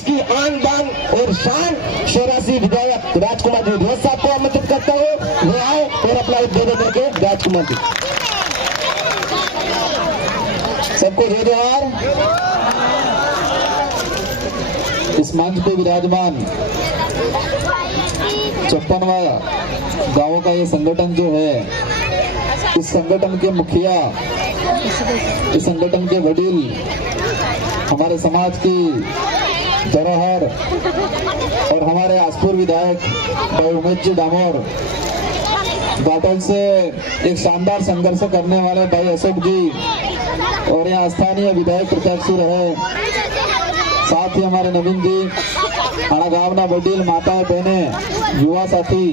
की आन बान और शान शेरासी विधायक राजकुमार जी ध्वज साहब को आमंत्रित करता हूँ, वो आए और अपना उद्बोधन करके। राजकुमार जी, सबको जय जोहार। इस मंच पे विराजमान 56वां गांवों का ये संगठन जो है, इस संगठन के मुखिया, इस संगठन के वडील, हमारे समाज की धरोहर और हमारे आसपुर विधायक भाई उमेश जी डामोर, घाटोल से एक शानदार संघर्ष करने वाले भाई अशोक जी, और यहाँ स्थानीय विधायक प्रत्याशी रहे, साथ ही हमारे नवीन जी, हमारा गावना वडील, माताएं, बहने, युवा साथी,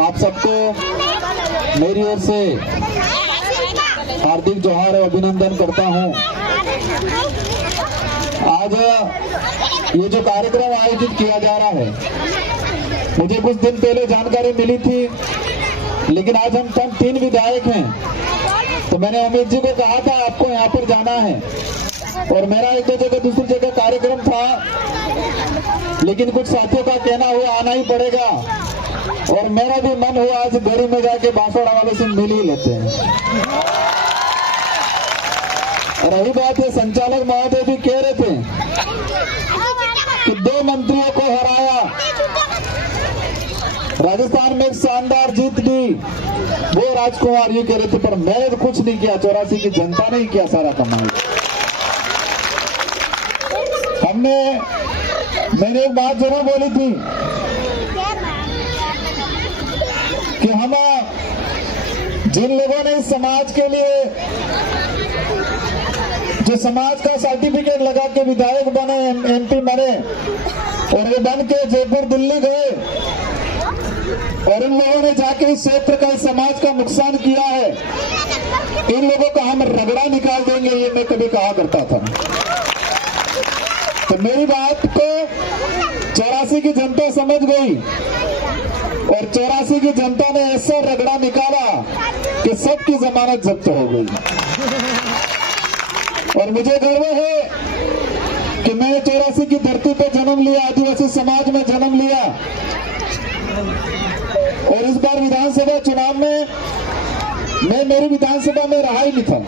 आप सबको मेरी ओर से हार्दिक जोहार और अभिनंदन करता हूँ। आज ये जो कार्यक्रम आयोजित किया जा रहा है, मुझे कुछ दिन पहले जानकारी मिली थी, लेकिन आज हम 3 विधायक हैं, तो मैंने अमित जी को कहा था आपको यहाँ पर जाना है, और मेरा एक दो जगह दूसरी जगह कार्यक्रम था, लेकिन कुछ साथियों का कहना हुआ आना ही पड़ेगा, और मेरा भी मन हुआ आज गरी में जाके बांसवाड़ा वाले से मिल ही लेते हैं। रही बात है, संचालक महोदय भी कह रहे थे कि 2 मंत्रियों को हराया, राजस्थान में एक शानदार जीत दी, वो राजकुमार ये कह रहे थे, पर मैंने तो कुछ नहीं किया, 84 की जनता ने ही किया सारा कमाल। मैंने एक बात जरूर बोली थी कि हम जिन लोगों ने इस समाज के लिए जो समाज का सर्टिफिकेट लगा के विधायक बने, एमपी बने, और ये बन के जयपुर दिल्ली गए, और इन लोगों ने जाके इस क्षेत्र का, इस समाज का नुकसान किया है, इन लोगों का हम रगड़ा निकाल देंगे, ये मैं कभी कहा करता था। तो मेरी बात को 84 की जनता समझ गई, और 84 की जनता ने ऐसा रगड़ा निकाला कि सबकी जमानत जब्त हो गई। और मुझे गर्व है कि मैंने 84 की धरती पे जन्म लिया, आदिवासी समाज में जन्म लिया, और इस बार विधानसभा चुनाव में मैं मेरी विधानसभा में रहा ही नहीं था।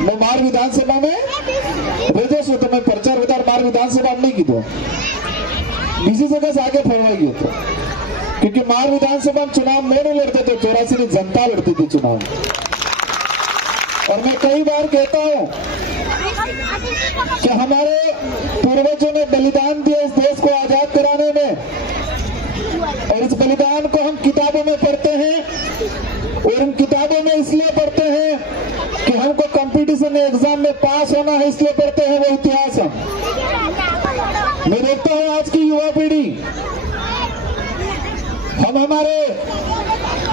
मैं मार विधानसभा में भेजो तो मैं प्रचार विधार मार विधानसभा नहीं की दो, इसी जगह से आगे फरवाई तो, क्योंकि मार विधानसभा में चुनाव में नहीं लड़ते थे, 84 की जनता लड़ती थी चुनाव। और मैं कई बार कहता हूं कि हमारे पूर्वजों ने बलिदान दिया इस देश को आजाद कराने में, और इस बलिदान को हम किताबों में पढ़ते हैं, और इन किताबों में इसलिए पढ़ते हैं कि हमको कंपटीशन एग्जाम में पास होना है, इसलिए पढ़ते हैं, वो इतिहास है। मैं देखता हूं आज की युवा पीढ़ी, हम हमारे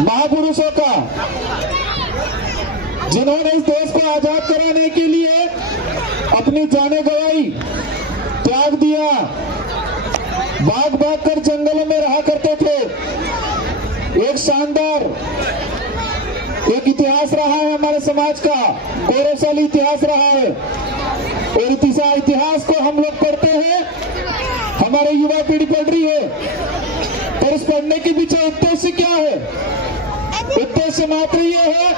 महापुरुषों का, जिन्होंने इस देश को आजाद कराने के लिए अपनी जानें गंवाई, त्याग दिया, भाग भाग कर जंगलों में रहा करते थे, एक शानदार एक इतिहास रहा है हमारे समाज का, गौरवशाली इतिहास रहा है, और इतिहास को हम लोग पढ़ते हैं, हमारे युवा पीढ़ी पढ़ रही है, पर इस पढ़ने के पीछे उद्देश्य क्या है? उद्देश्य मात्र ये है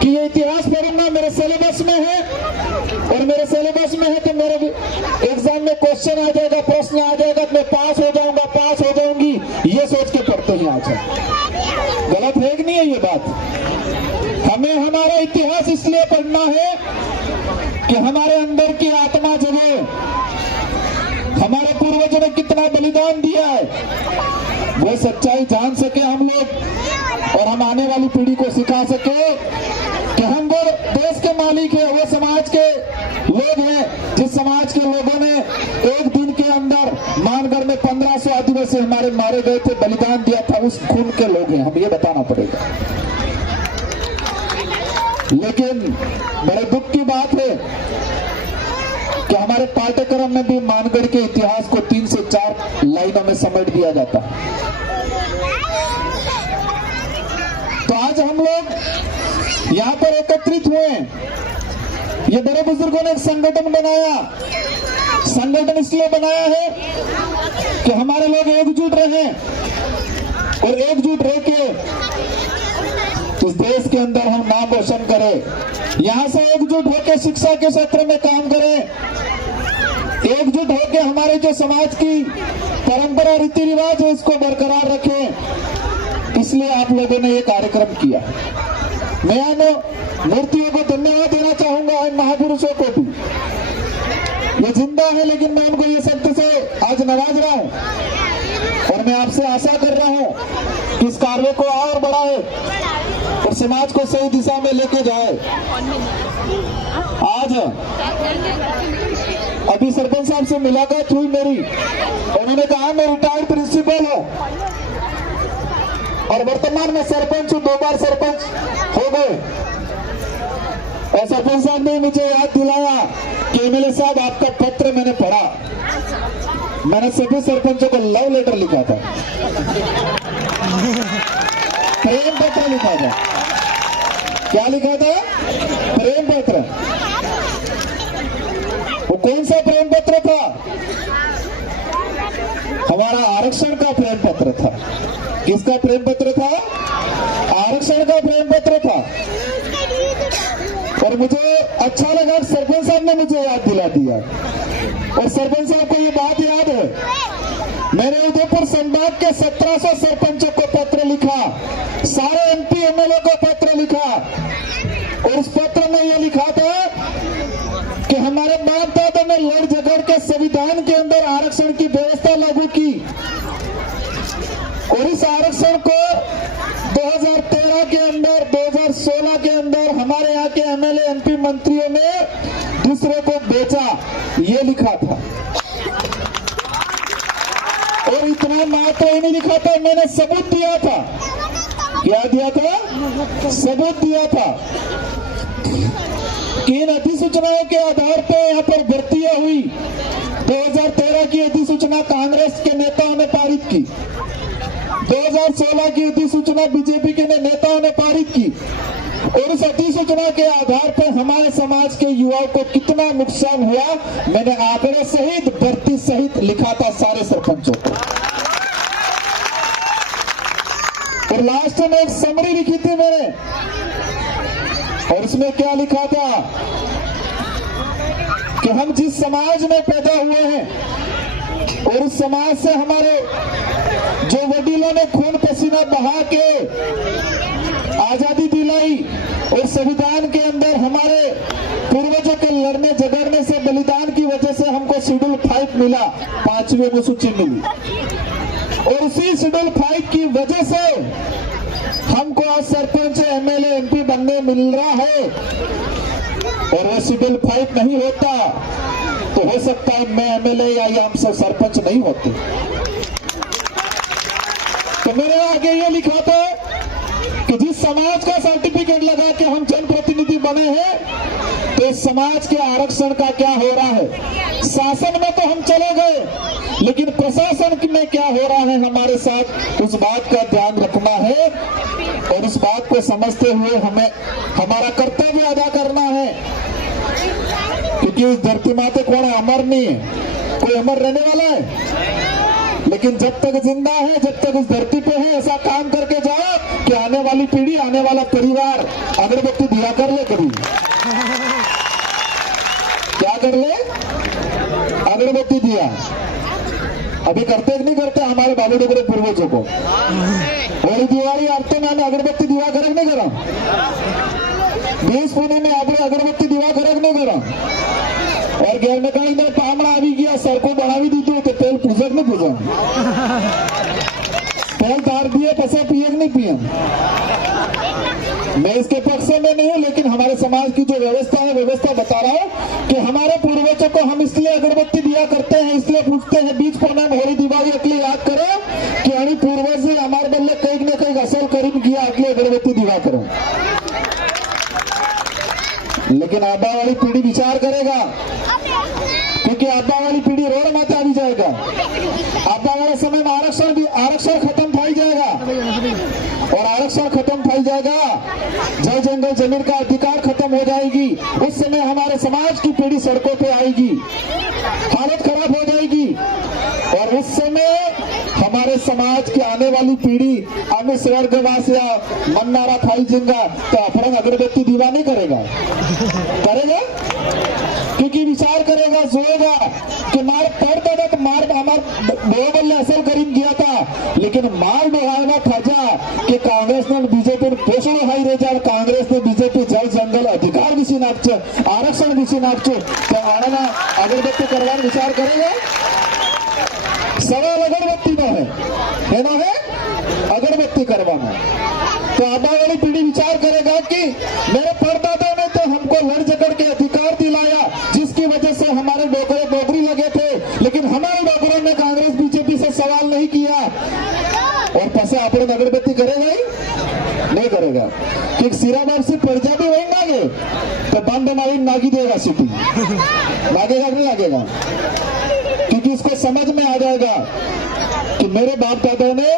कि ये इतिहास पढ़ना मेरे सिलेबस में है, और मेरे सिलेबस में है तो मेरे एग्जाम में क्वेश्चन आ जाएगा, प्रश्न आ जाएगा, मैं पास हो जाऊंगा, पास हो जाऊंगी, ये सोच के पढ़ते हैं। आज गलत है कि नहीं है ये बात? हमें हमारा इतिहास इसलिए पढ़ना है कि हमारे अंदर की आत्मा जगे, हमारे पूर्वजों ने कितना बलिदान दिया है, वो सच्चाई जान सके हम लोग, और हम आने वाली पीढ़ी को सिखा सके कि हम वो देश के मालिक है, वो समाज के लोग हैं, जिस समाज के लोगों ने एक दिन के अंदर मानगढ़ में 1500 आदिवासी हमारे मारे गए थे, बलिदान दिया था, उस खून के लोग हैं, हम ये बताना पड़ेगा। लेकिन बड़े दुख की बात है कि हमारे पाठ्यक्रम में भी मानगढ़ के इतिहास को 3 से 4 लाइनों में समेट दिया जाता है। तो आज हम लोग यहाँ पर एकत्रित हुए, ये बड़े बुजुर्गों ने एक संगठन बनाया, संगठन इसलिए बनाया है कि हमारे लोग एकजुट रहें और एकजुट रह के इस देश के अंदर हम नाम रोशन करें। यहां से एकजुट होकर शिक्षा के क्षेत्र में काम करें, एकजुट होकर हमारे जो समाज की परंपरा रीति रिवाज है इसको बरकरार रखें। इसलिए आप लोगों ने ये कार्यक्रम किया। मैं इन मूर्तियों को धन्यवाद देना चाहूंगा, इन महापुरुषों को भी। ये जिंदा है लेकिन मैं उनको ये शब्द से आज नवाज रहा हूं और मैं आपसे आशा कर रहा हूं कि इस कार्य को और बढ़ाए और समाज को सही दिशा में लेके जाए। आज अभी सरपंच साहब से मुलाकात हुई मेरी, उन्होंने कहा मैं रिटायर्ड प्रिंसिपल हूं और वर्तमान में सरपंच हूं, 2 बार सरपंच हो गए। और सरपंच साहब ने मुझे याद दिलाया कि एमएलए साहब आपका पत्र मैंने पढ़ा, मैंने सभी सरपंचों को लव लेटर लिखा था, प्रेम पत्र लिखा था। क्या लिखा था? प्रेम पत्र। वो कौन सा प्रेम पत्र था? हमारा आरक्षण का प्रेम पत्र था। किसका प्रेम पत्र था? आरक्षण का प्रेम पत्र था। और मुझे अच्छा लगा सरपंच साहब ने मुझे याद दिला दिया। और सरपंच साहब को ये बात याद है, मैंने उदयपुर संभाग के 1700 सरपंचों को पत्र लिखा, सारे एमपी एमएलए को पत्र लिखा और उस पत्र में यह लिखा था कि हमारे बाप दादा ने लड़ झगड़ के संविधान के अंदर आरक्षण की व्यवस्था लागू की और इस आरक्षण को 2013 के अंदर 2016 के अंदर हमारे यहाँ के एमएलए एमपी मंत्रियों ने दूसरे को बेचा, ये लिखा था। और इतना मात्र ही नहीं लिखा था, मैंने सबूत दिया था। क्या दिया था? सबूत दिया था कि इन अधिसूचनाओं के आधार पर यहाँ पर भर्तियां हुई। 2013 की अधिसूचना कांग्रेस के नेताओं ने पारित की, 2016 की अधिसूचना बीजेपी के नेताओं ने पारित की और उस अधिसूचना के आधार पर हमारे समाज के युवाओं को कितना नुकसान हुआ मैंने आंकड़े सहित भर्ती सहित लिखा था सारे सरपंचों को। और लास्ट में एक समरी लिखी थी मैंने और उसमें क्या लिखा था कि हम जिस समाज में पैदा हुए हैं और उस समाज से हमारे जो वडीलों ने खून पसीना बहा के आजादी दिलाई और संविधान के अंदर हमारे पूर्वजों के लड़ने झगड़ने से बलिदान की वजह से हमको शेड्यूल 5 मिला, 5वीं अनुसूची मिली और उसी शेड्यूल 5 की वजह से हमको आज सरपंच एमएलए एमपी बनने मिल रहा है। और वो शेड्यूल 5 नहीं होता तो हो सकता है मैं एमएलए या हम सब सरपंच नहीं होते। तो मेरे आगे ये लिखा था कि जिस समाज का सर्टिफिकेट लगा के हम जनप्रतिनिधि बने हैं तो इस समाज के आरक्षण का क्या हो रहा है। शासन में तो हम चले गए लेकिन प्रशासन में क्या हो रहा है हमारे साथ, उस बात का ध्यान रखना है और उस बात को समझते हुए हमें हमारा कर्तव्य अदा करना है। क्योंकि इस धरती माते कौन है? अमर नहीं है, कोई अमर रहने वाला है। लेकिन जब तक जिंदा है, जब तक इस धरती पे है, ऐसा काम करके जाओ कि आने वाली पीढ़ी, आने वाला परिवार अगरबत्ती दिया कर ले। कभी क्या कर ले? अगरबत्ती दिया। अभी करते नहीं करते हमारे बाबू डोगरे पूर्वजों को? और दिवाली आते मैंने अगरबत्ती दिवा कर नहीं करा, 20 पुणे में आपने अगरबत्ती दिवा कर नहीं करा। और गैर में कहीं पामड़ा आ गया, सड़कों बढ़ावी दी तो तेल पूजक नहीं पूजा, तेल तार दिए पसे पिए नहीं पिए। मैं इसके पक्ष में नहीं हूं लेकिन हमारे समाज की जो व्यवस्था है व्यवस्था बता रहा हूं कि हमारे पूर्वजों को हम इसलिए अगरबत्ती दिया करते हैं, इसलिए पूछते हैं बीच कोना में होली दिवाली अगली याद करो कि अणी पूर्वज ने हमारे बल्ले कहीं न कहीं असल करीब किया, अगली अगरबत्ती दिवा करो। लेकिन आबा वाली पीढ़ी विचार करेगा क्योंकि आबा वाली पीढ़ी रोड माते आ जाएगा। आबा वाले समय में आरक्षण खत्म पाई जाएगा और आरक्षण खत्म पाई जाएगा, जय जंगल जमीन का अधिकार खत्म हो जाएगी। उस समय हमारे समाज की पीढ़ी सड़कों पे आएगी। हालत आने वाली पीढ़ी अमित स्वर्गवास या मन्नारा खाई जिंगा तो अपना अगरबत्ती दीवा नहीं करेगा क्योंकि विचार करेगा जोएगा कि मार पड़ता था तो मार हमार बरोबर ने असर करीन किया था, लेकिन मार डोहायवा खाजा कि कांग्रेस ने बीजेपी पोषण हाई रहे जाए, कांग्रेस ने बीजेपी जल जंगल अधिकार विषय नापचे आरक्षण विषय नापचे तो आना अगरबत्ती करवाने विचार करेगा। सवाल अगरबत्ती नो है ना है अगरबत्ती करवाना। तो आने वाली पीढ़ी विचार करेगा कि मेरे परदादा ने तो हमको लड़ झगड़ के अधिकार दिलाया जिसकी वजह से हमारे डोकरे डोगरी लगे थे, लेकिन हमारे डोगरों ने कांग्रेस बीजेपी से सवाल नहीं किया। और पसे आपण अगरबत्ती करेगा ही नहीं करेगा कि सिराबाब से पंजाबी वही तो बंद मारी नागी देगा सिटी लागेगा नहीं लागेगा, क्योंकि इसको समझ में आ जाएगा कि मेरे बाप दादाओं ने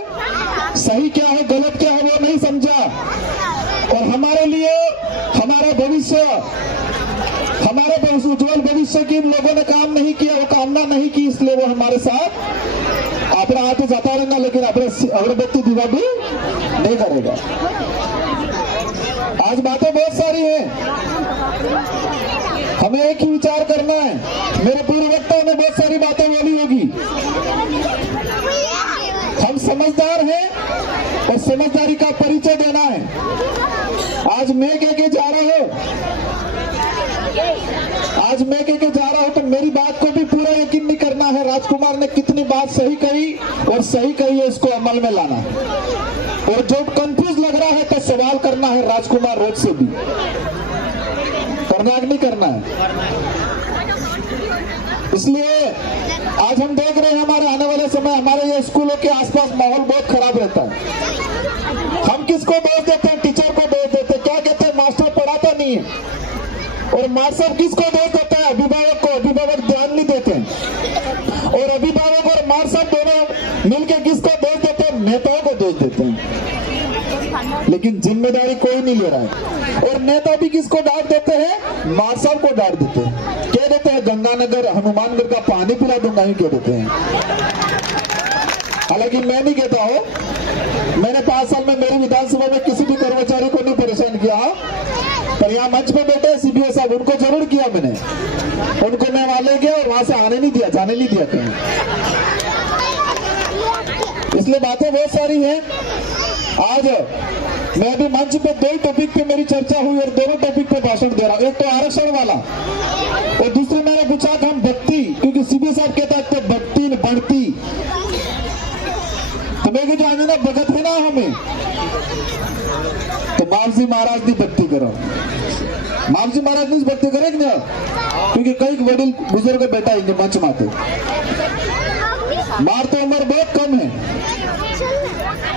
सही क्या है गलत क्या है वो नहीं समझा, और हमारे लिए हमारा भविष्य उज्जवल भविष्य की इन लोगों ने काम नहीं किया, वो कामना नहीं की, इसलिए वो हमारे साथ अपना हाथ जाता रहेगा, लेकिन अपने अगरबत्ती दीवा भी नहीं करेगा। आज बातें बहुत सारी हैं, हमें एक ही विचार करना है। मेरे पूर्व वक्ताओं ने बहुत सारी बातें बोली होगी, हम समझदार हैं और समझदारी का परिचय देना है। आज मैं कह जा रहा हूं तो मेरी बात को भी पूरा यकीन नहीं करना है। राजकुमार ने कितनी बात सही कही और सही कही है, इसको अमल में लाना है। और जो कंफ्यूज लग रहा है तो सवाल करना है राजकुमार रोज से भी, नहीं करना है। इसलिए आज हम देख रहे हैं हमारे आने वाले समय हमारे ये स्कूलों के आसपास माहौल बहुत खराब रहता है। हम किसको दोष देते हैं? टीचर को दोष देते हैं। क्या कहते हैं? मास्टर पढ़ाता नहीं है। और मास्टर किसको दोष देता है? अभिभावक को। अभिभावक ध्यान नहीं देते हैं। और अभिभावक और मास्टर दोनों मिलकर किसको दोष देते हैं? नेताओं को दोष देते हैं। लेकिन जिम्मेदारी कोई नहीं ले रहा है। और नेता भी किसको डांट देते हैं? मार्शल को डांट देते हैं। कह देते हैं गंगानगर हनुमानगढ़ का पानी पिला दूंगा ही कह देते हैं। हालांकि मैं नहीं कहता हूं, मैंने 5 साल में मेरी विधानसभा में किसी भी कर्मचारी को नहीं परेशान किया, पर यहाँ मंच पे बैठे सीबीएस साहब उनको जरूर किया मैंने। उनको मैं वहां ले गया और वहां से आने नहीं दिया, जाने नहीं दिया कहीं। इसलिए बातें बहुत सारी हैं। आज मैं अभी मंच पे 2 टॉपिक पे मेरी चर्चा हुई और दोनों टॉपिक पे भाषण दे रहा हूं। एक तो आरक्षण वाला और दूसरे मैंने पूछा था हम भक्ति, क्योंकि सीबी साहब कहता है भक्ति न बढ़ती, तो मैं कहती ना भगत है ना हमें, तो मामजी महाराज की भक्ति करो। मामजी महाराज ने भक्ति करे ना, क्योंकि कई वडील बुजुर्ग बैठा है मंच माते मार तो उम्र बहुत कम है।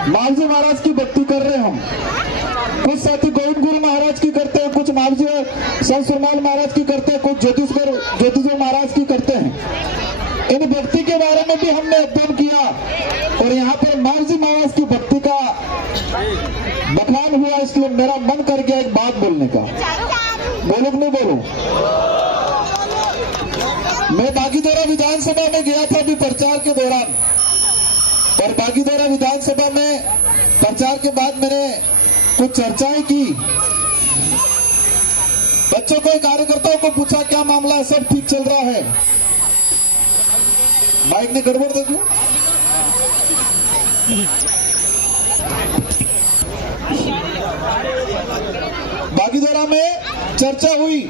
मामजी महाराज की भक्ति कर रहे हम। कुछ साथी गोविंद गुरु महाराज की करते हैं, कुछ मामजी संत सुरमाल महाराज की करते हैं, कुछ ज्योतिष महाराज की करते हैं। इन भक्ति के बारे में भी हमने अध्ययन किया और यहाँ पर मामजी महाराज की भक्ति का बखान हुआ, इसलिए मेरा मन कर गया एक बात बोलने का। बोलूं कि नहीं बोलूं? मैं बागीदोरा विधानसभा में गया था अभी प्रचार के दौरान, और बागीदोरा विधानसभा में प्रचार के बाद मैंने कुछ चर्चाएं की। बच्चों को, कार्यकर्ताओं को पूछा क्या मामला है, सब ठीक चल रहा है? माइक ने गड़बड़ दे दी। बागीदोरा में चर्चा हुई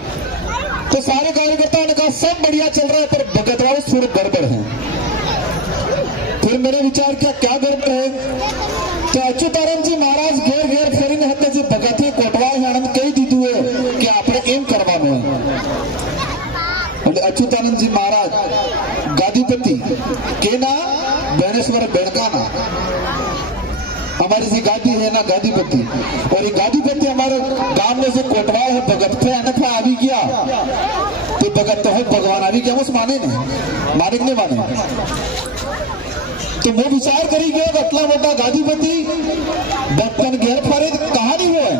तो सारे कार्यकर्ताओं ने कहा सब बढ़िया चल रहा है, पर भगतवाल थोड़े गड़बड़ है। फिर मैंने विचार किया क्या गड़बड़ है? तो अच्युतानंद जी महाराज घेर घेर फेरी हते जे भगत कोटवाल आनंद कही दीधु है कि आपने एम करवानो है। अच्युतानंद जी महाराज गादीपति केना बेनेश्वर बेड़काना हमारी सी गादी है ना गादीपति, और ये गादीपति हमारे गांव में से कोटवाल है भगत थे अनफा आवी गया तो भगत तो है भगवान आवी गया, उस माने नहीं मानिक नहीं माने। तो मैं विचार करी गया अटला मोटा गादीपति बचपन घेर फारे कहानी हुआ है।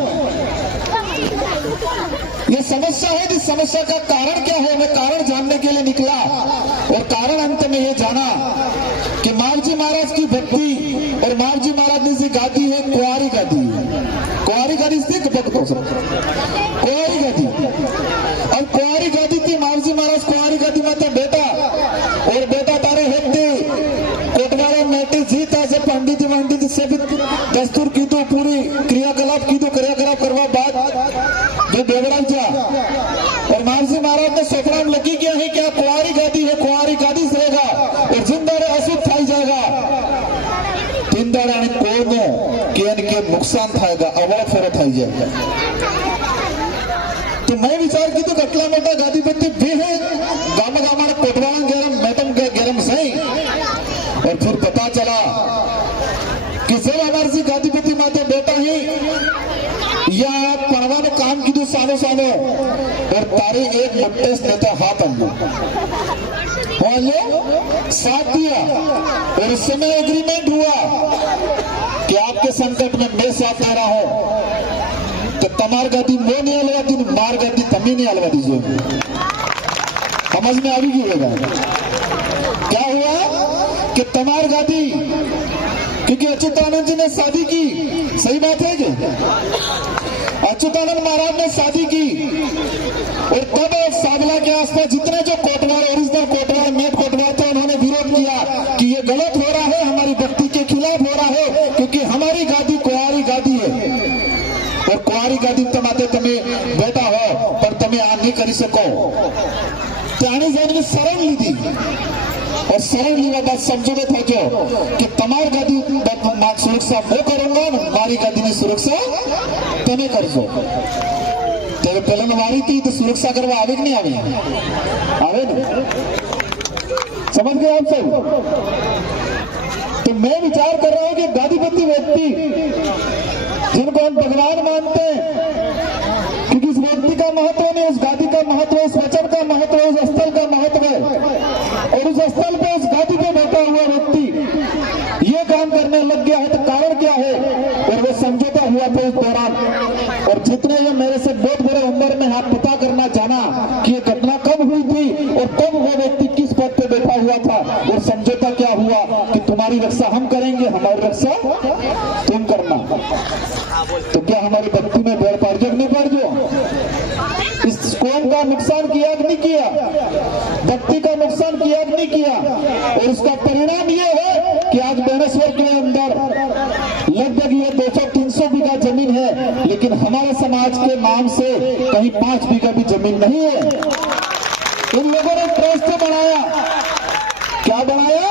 ये समस्या है, इस समस्या का कारण क्या है? मैं कारण जानने के लिए निकला और कारण अंत में ये जाना कि मामजी महाराज की भक्ति और मारजी महाराज ने से गादी है कुंवारी गादी। कुंवारी गादी से कुंवारी गादी, अब कुंवारी गादी थी मारजी महाराज कुंवारी गादी माता बेटा और बेटा तारे होते कोटवाड़ा मेटी जीता से पंडित वंडित से दस्तूर की तो पूरी क्रियाकलाप की तो क्रियाकलाप करवा बाद जो देवराज जा और मारजी महाराज ने सपना में लगी क्या है क्या कुंवारी गादी है कुंवारी गादी से रहेगा और जिंदा अशुभ थाई जाएगा तीन दाड़ा कोई के नुकसान थाएगा अवड़ा फेरा थाई जाएगा। तो मैं विचार की तो कटला मोटा गादीपति भी है गामा गामा कोटवाड़ा गरम मैडम का गरम सही और फिर पता चला कि जब हमारे से गादीपति माता बेटा ही या पड़वा ने काम की तो सालों सालों और तारे एक मुट्ठे नेता हाथ अंदर साथ दिया और इस समय एग्रीमेंट हुआ कि आपके संकट में मैं साथ दे रहा हूं तो तमार गादी मैं नहीं हलवा दी मार गादी तमी नहीं हलवा दीजिए। समझ में आ भी गिरेगा क्या हुआ कि तमार गादी क्योंकि अच्युतानंद जी ने शादी की, सही बात है कि अच्युतानंद महाराज ने शादी की और तब सावला के आसपास जितने जो कोटवाड़ ओरिजिनल कोटवाड़ मेट कोटवाड़ थे उन्होंने विरोध किया कि ये गलत हो रहा है, हमारी भक्ति के खिलाफ हो रहा है क्योंकि हमारी गादी कुंवारी गादी है और कुंवारी गादी तमाते तुम्हें बेटा हो पर तुम्हें आ नहीं कर सको त्यानी जाने शरण ली थी और शरण लीवा बात समझो में था जो कि तमार गादी सुरक्षा वो करूंगा मारी गादी ने सुरक्षा तने कर दो तेरे पहले मारी थी तो सुरक्षा करवा आवे कि नहीं आवे ना समझ गए आप सब। तो मैं विचार कर रहा हूं कि गादीपति व्यक्ति जिनको हम भगवान मानते हैं क्योंकि इस व्यक्ति का महत्व नहीं उस गादी का महत्व उस वचन का महत्व उस स्थल का महत्व है और उस स्थल पे उस गादी पे बैठा हुआ व्यक्ति ये काम करने लग गया है तो कारण क्या है और वो समझौता हुआ था उस दौरान और जितने ये मेरे से बहुत बड़े उम्र में हाथ पता करना जाना कि ये घटना कब हुई थी और तब वो व्यक्ति किस पद पे बैठा हुआ था और समझौता क्या हुआ कि तुम्हारी रक्षा हम करेंगे हमारी रक्षा तुम करना। तो क्या हमारी भक्ति में बेड़ पार जग नहीं पड़ जो इस कौम का नुकसान किया कि नहीं किया, भक्ति का नुकसान किया कि नहीं किया और उसका परिणाम ये है कि आज बेनेश्वर के अंदर लगभग ये 200-300 बीघा जमीन है लेकिन हमारे समाज के नाम से कहीं 5 बीघा भी जमीन नहीं है। इन लोगों ने ट्रस्ट बनाया, क्या बनाया,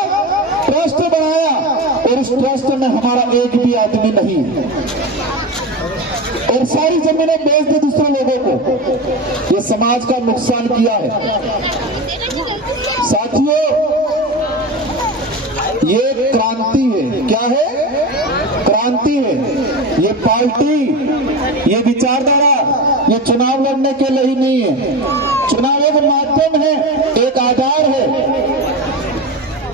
ट्रस्ट बनाया और उस ट्रस्ट में हमारा एक भी आदमी नहीं और सारी जमीनें बेच दी दूसरे लोगों को। ये समाज का नुकसान किया है साथियों। ये क्रांति है, क्या है, क्रांति है। ये पार्टी, ये विचारधारा, ये चुनाव लड़ने के लिए ही नहीं है। चुनाव एक माध्यम है, एक आधार है।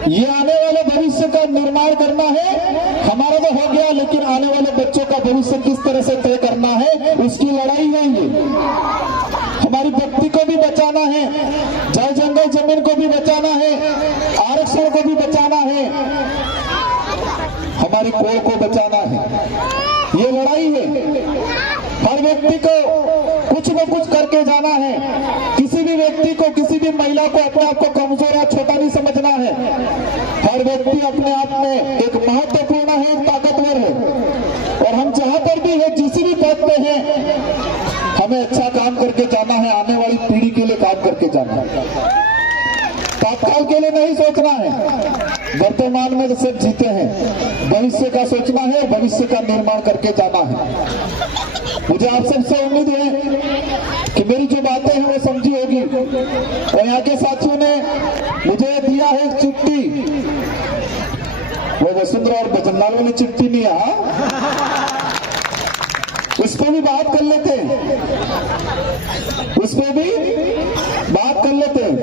ये आने वाले भविष्य का निर्माण करना है। हमारा तो हो गया लेकिन आने वाले बच्चों का भविष्य किस तरह से तय करना है उसकी लड़ाई है ये। हमारी भक्ति को भी बचाना है, जल जंगल जमीन को भी बचाना है, आरक्षण को भी बचाना है, हमारी कोल को बचाना है। ये लड़ाई है। हर व्यक्ति को कुछ न कुछ करके जाना है। किसी भी व्यक्ति को, किसी भी महिला को अपने आप को कमजोर या छोटा नहीं समझना है। हर व्यक्ति अपने आप में एक महत्वपूर्ण है, एक ताकतवर है और हम जहां पर भी है, जिस भी पद पे हैं, हमें अच्छा काम करके जाना है। आने वाली पीढ़ी के लिए काम करके जाना है, तात्काल के लिए नहीं सोचना है। वर्तमान में तो सब जीते हैं, भविष्य का सोचना है, भविष्य का निर्माण करके जाना है। मुझे आप सबसे उम्मीद है कि मेरी जो बातें हैं वो समझी होगी और यहाँ के साथियों ने मुझे दिया है एक चिट्ठी। वो वसुंधरा और बचनलाल वाली चिट्ठी नहीं है, उस पर भी बात कर लेते हैं, उस पर भी बात कर लेते हैं।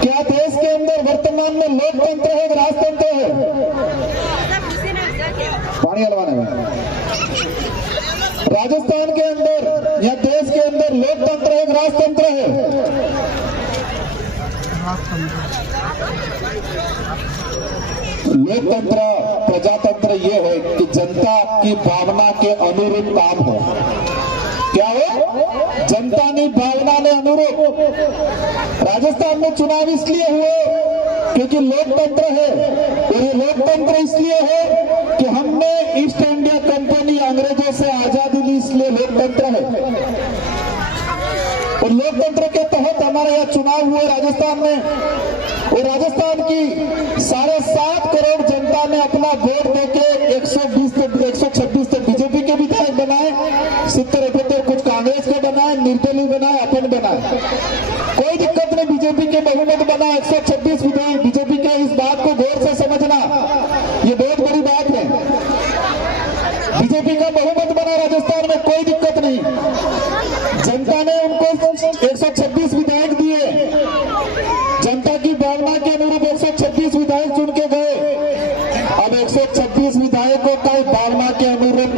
क्या देश के अंदर वर्तमान में लोकतंत्र है, राजतंत्र है? पानी हलवाने में राजस्थान के अंदर या देश के अंदर लोकतंत्र एक राजतंत्र है। लोकतंत्र प्रजातंत्र ये है कि जनता की भावना के अनुरूप काम हो। क्या हो? जनता ने भावना ने अनुरूप। राजस्थान में चुनाव इसलिए हुए क्योंकि लोकतंत्र है, और ये लोकतंत्र इसलिए है कि हमने ईस्ट इंडिया कंपनी अंग्रेजों से आजादी ली, इसलिए लोकतंत्र है। और लोकतंत्र के तहत हमारे यहाँ चुनाव हुए राजस्थान में, और राजस्थान की 7.5 करोड़ जनता ने अपना वोट देके 120 से 126 तो बीजेपी के विधायक बनाए, 70-78 कुछ कांग्रेस के बनाए, निर्दलीय बनाए, अपन बनाए। कोई दिक्कत नहीं, बीजेपी के बहुमत बना 126 विधायक बीजेपी के। इस बात को गौर से समझना, ये बहुत बड़ी बात है। बीजेपी का बहुमत बना राजस्थान में, कोई दिक्कत नहीं। जनता ने उनको 126 विधायक दिए, जनता की भावना के अनुरूप 126 विधायक चुन के गए। अब 126 विधायकों का भावना के अनुरूप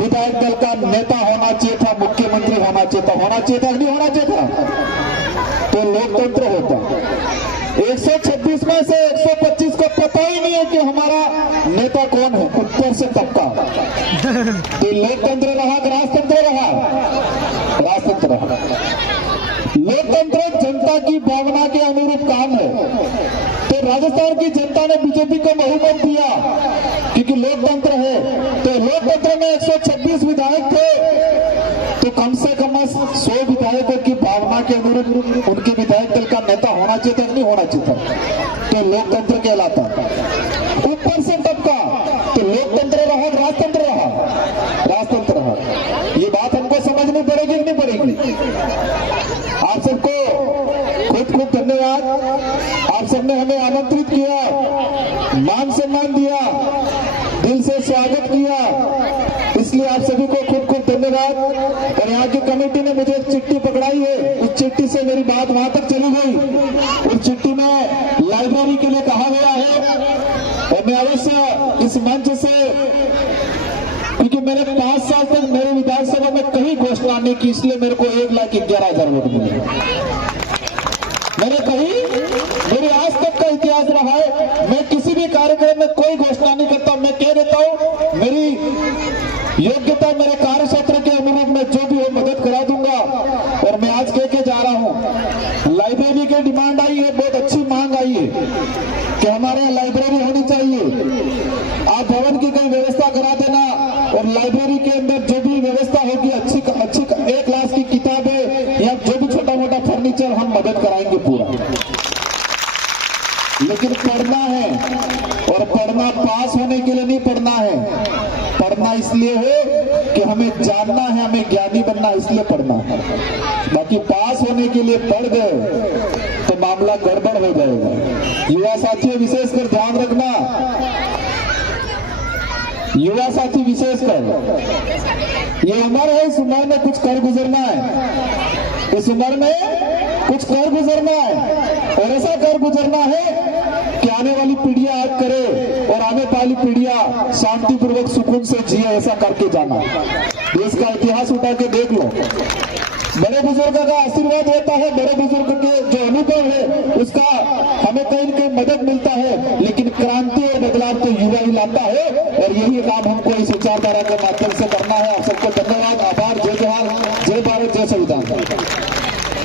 विधायक दल का नेता होना चाहिए था, मुख्यमंत्री होना चाहिए था, नहीं होना चाहिए था, तो लोकतंत्र होता। 126 में से 125 को पता ही नहीं है कि हमारा नेता कौन है, ऊपर से तबका। तो लोकतंत्र रहा कि राजतंत्र रहा? राजतंत्र रहा। लोकतंत्र जनता की भावना के अनुरूप काम है। तो राजस्थान की जनता ने बीजेपी को बहुमत दिया क्योंकि लोकतंत्र है। तो लोकतंत्र में 126 विधायक थे, तो कम से कम 100 विधायकों की भावना के अनुरूप उनके विधायक दल का नेता होना चाहिए था, नहीं होना चाहिए था, तो लोकतंत्र कहलाता। ऊपर से तबका, तो लोकतंत्र रहा, राजतंत्र रहा? राजतंत्र रहा। ये बात हमको समझनी पड़ेगी कि नहीं पड़ेगी? आप सबको खूब धन्यवाद। आप सबने हमें आमंत्रित किया, मान सम्मान दिया, दिल से स्वागत किया, इसलिए आप सभी को खूब धन्यवाद। और यहाँ की कमेटी ने मुझे एक चिट्ठी पकड़ाई है, उस चिट्ठी से मेरी बात वहां तक चली गई। उस चिट्ठी में लाइब्रेरी के लिए कहा गया है, और मैं अवश्य इस मंच से, क्योंकि मैंने 5 साल तक मेरे विधानसभा में कहीं घोषणा नहीं की, इसलिए मेरे को 1,11,000 वोट मिले। मैंने कहीं, मेरे आज तक का इतिहास रहा है, मैं किसी भी कार्यक्रम में कोई घोषणा नहीं करता। मैं कह देता हूं मेरी योग्यता, मेरे कार्य क्षेत्र के अनुरूप मैं जो भी हो मदद करा दूंगा। और मैं आज कह के जा रहा हूं, लाइब्रेरी की डिमांड आई है, बहुत अच्छी मांग आई है कि हमारे यहाँ लाइब्रेरी होनी चाहिए। आप भवन की कहीं व्यवस्था करा देना, और लाइब्रेरी के अंदर जो भी व्यवस्था होगी, अच्छी 1 क्लास की किताबें या जो भी छोटा मोटा फर्नीचर, हम मदद कराएंगे पूरा। लेकिन पढ़ना है, और पढ़ना पास होने के लिए नहीं पढ़ना है, पढ़ना इसलिए है कि हमें जानना है, हमें ज्ञानी बनना है, इसलिए पढ़ना है। बाकी पास होने के लिए पढ़ गए तो मामला गड़बड़ हो जाएगा। युवा साथियों विशेषकर ध्यान रखना, युवा साथी विशेषकर, ये उम्र है, इस उम्र में कुछ कर गुजरना है, इस उम्र में कुछ कर गुजरना है, और ऐसा कर गुजरना है कि आने वाली पीढ़ियां याद करे, और आने वाली पीढ़ियां शांतिपूर्वक सुकून से जिए, ऐसा करके जाना। देश का इतिहास उठा के देख लो, बड़े बुजुर्ग का आशीर्वाद होता है, बड़े बुजुर्ग